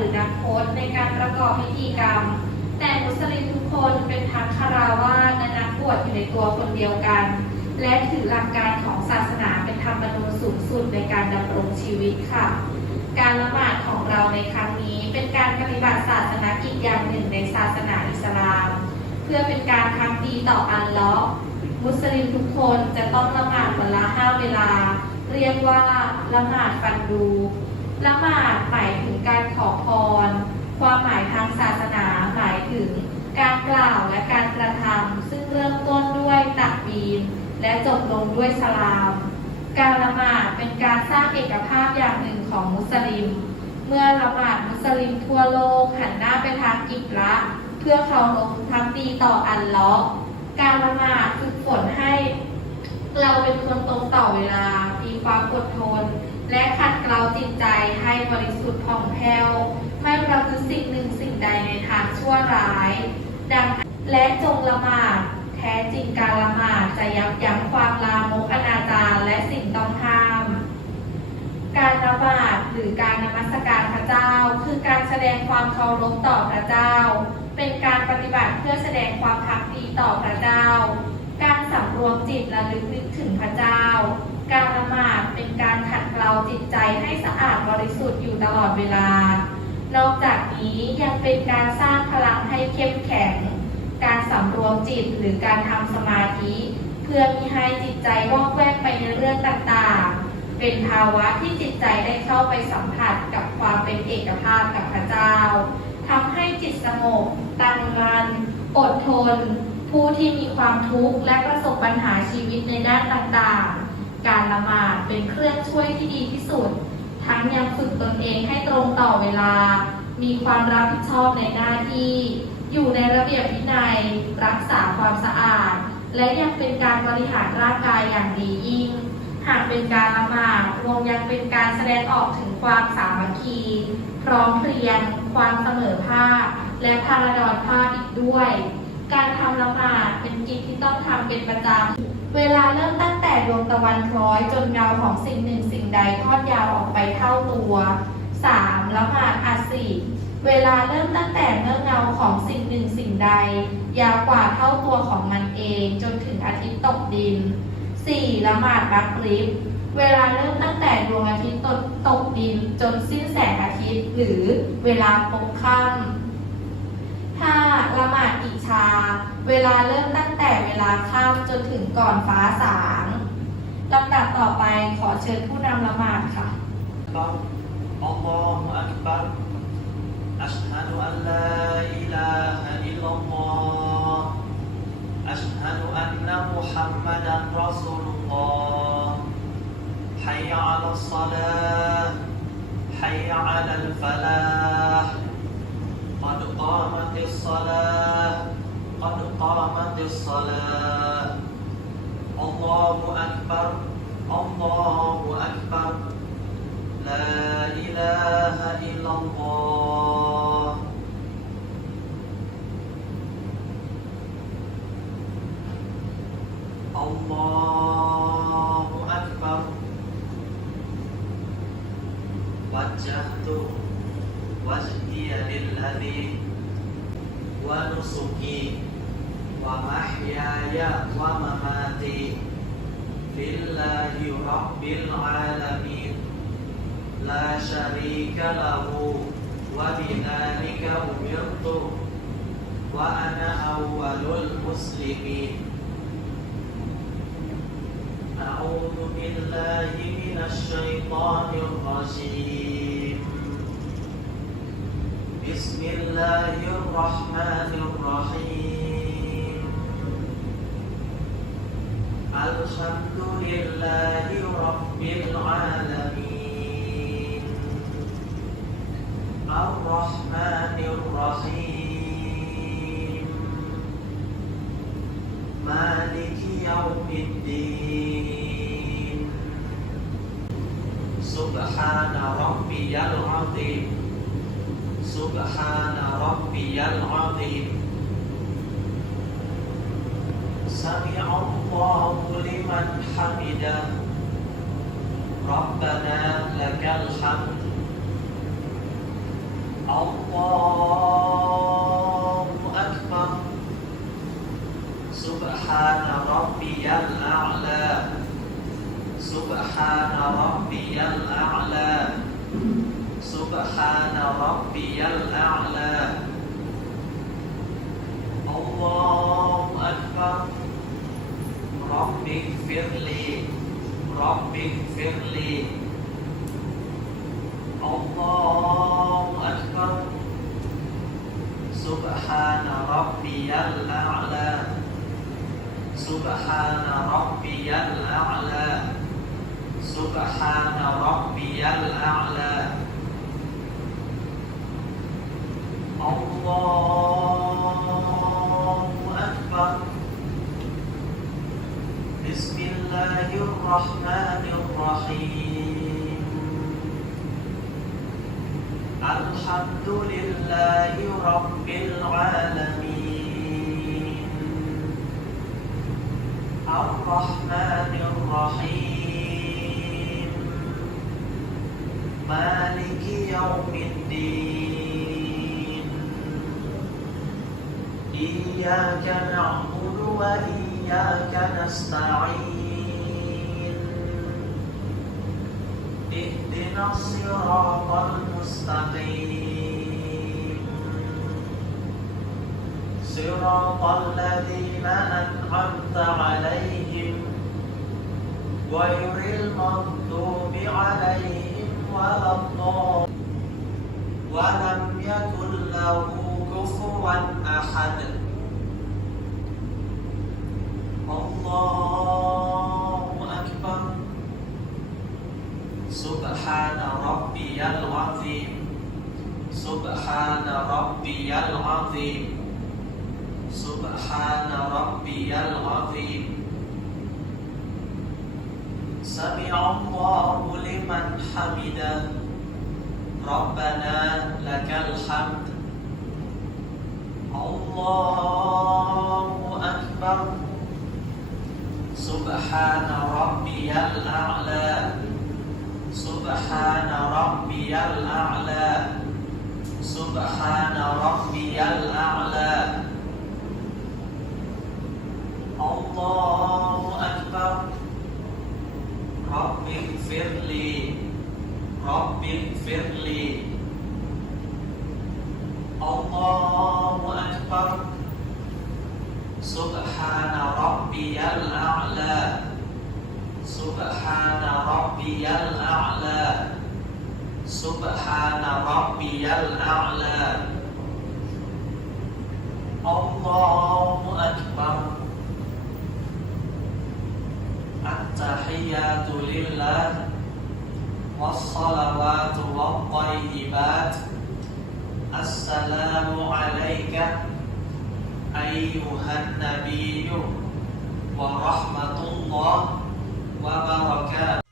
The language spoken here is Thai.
รือนักพจน์ในการประกอบพิธีกรรมแต่มุสลิมทุกคนเป็นทั้งคฤหัสถ์และนักบวชอยู่ในตัวคนเดียวกันและถือหลักการของศาสนาเป็นธรรมนูญสูงสุดในการดำรงชีวิตค่ะการละหมาดของเราในครั้งนี้เป็นการปฏิบัติศาสนกิจอย่างหนึ่งในศาสนาอิสลามเพื่อเป็นการทำดีต่ออัลเลาะห์มุสลิมทุกคนจะต้องละหมาดวันละ5 เวลาเรียกว่าละหมาดฟันดูละหมาดหมายถึงการขอพรความหมายทางศาสนาหมายถึงการกล่าวและการกระทำซึ่งเริ่มต้นด้วยตักบีรและจบลงด้วยสลามการละหมาดเป็นการสร้างเอกภาพอย่างหนึ่งของมุสลิมเมื่อละหมาดมุสลิมทั่วโลกหันหน้าไปทางกิบละห์เพื่อเคารพภักดีต่ออัลเลาะห์การละหมาดฝึกฝนให้เราเป็นคนตรงต่อเวลามีความอดทนและขัดเกลาจิตใจให้บริสุทธิ์ผ่องแผ้วไม่ประพฤติสิ่งหนึ่งสิ่งใดในทางชั่วร้ายดังและจงละหมาดแท้จริงการละหมาดจะยับยั้งความลามกอนาจารและสิ่งต้องห้ามการละหมาดหรือการนมัสการพระเจ้าคือการแสดงความเคารพต่อพระเจ้าเป็นการปฏิบัติเพื่อแสดงความภักดีต่อพระเจ้าการสำรวมจิตระลึกนึกถึงพระเจ้าการละหมาดเป็นการขัดเกลาจิตใจให้สะอาดบริสุทธิ์อยู่ตลอดเวลานอกจากนี้ยังเป็นการสร้างพลังให้เข้มแข็งการสำรวมจิตหรือการทำสมาธิเพื่อมิให้จิตใจวอกแวกไปในเรื่องต่างๆเป็นภาวะที่จิตใจได้เข้าไปสัมผัสกับความเป็นเอกภาพกับพระเจ้าทำให้จิตสงบตั้งมั่นอดทนผู้ที่มีความทุกข์และประสบปัญหาชีวิตในด้านต่างๆการละหมาดเป็นเครื่องช่วยที่ดีที่สุดทั้งยังฝึกตนเองให้ตรงต่อเวลามีความรับผิดชอบในหน้าที่อยู่ในระเบียบวินัยรักษาความสะอาดและยังเป็นการบริหารร่างกายอย่างดียิ่งหากเป็นการละหมาดรวมยังเป็นการแสดงออกถึงความสามัคคีพร้อมเพรียงความเสมอภาคและพาราดอนภาคอีกด้วยการทำละหมาดเป็นกิจที่ต้องทำเป็นประจำเวลาเริ่มตั้งแต่ดวงตะวันคล้อยจนเงาของสิ่งหนึ่งสิ่งใดทอดยาวออกไปเท่าตัว 3. ละหมาดอัสรีเวลาเริ่มตั้งแต่เมื่อเงาของสิ่งหนึ่งสิ่งใดยาวกว่าเท่าตัวของมันเองจนถึงอาทิตย์ตกดิน 4. ละหมาดมักริบเวลาเริ่มตั้งแต่ดวงอาทิตย์ตกดินจนสิ้นแสงอาทิตย์หรือเวลาพบค่ำ 5. ละหมาดอิชาเวลาเริ่มตั้งแต่เวลาค่ำจนถึงก่อนฟ้าสางลำดับต่อไปขอเชิญผู้นำละหมาดค่ะ อัลลอฮฺอักบัรอัชฮะดุอัลลาอิลาฮะอิลลัลลอฮฺอัชฮะดุอันนะมุฮัมมัดันรอซูลุลลอฮฺฮัยยะอะลัศศอลาฮฺฮัยยะอะลัลฟะลาฮฺقد قامت الصلاة قد قامت الصلاة الله أكبر الله أكبر لا إله إلا الله الله أكبر وجهت وجهي للذي ونسكي ومحياي ومماتي لله رب العالمين لا شريك له وبذلك أمرت وأنا أول المسلمين أعوذ بالله من الشيطان الرجيم بسم الله الرحمن الرحيم الحمد لله رب العالمين الرحمن الرحيم مالك يوم الدين سبحان ربي العظيم سبحان ربي العظيم سمع الله لمن حمده ربنا لك الحمد رب اغفر لي الله أكبر سبحان ربي الأعلى سبحان ربي الأعلى سبحان ربي الأعلى الله أكبر بسم الله الرحمن الرحيم الحمد لله رب العالمين الرحمن الرحيم مالك يوم الدين إياك نعبد وإياك نستعين اهدنا الصراط المستقيم صراط الذين أنعمت عليهم غير المغضوب عليهم ولا الضالين ولم يكن له كفوا أحد الله أكبر سبحان ربي العظيم سبحان ربي العظيم سبحان ربي العظيم سمع الله لمن حمده ربنا لك الحمد الله أكبر سبحان ربي الأعلى سبحان ربي الأعلى سبحان ربي الأعلى الله أكبر رب اغفر لي رب اغفر لي الله أكبر سبحان ربي الأعلى سبحان ربي الأعلى سبحان ربي الأعلى الله أكبر التحيات لله والصلوات والطيبات السلام عليك أيها النبي ورحمة الله وبركاته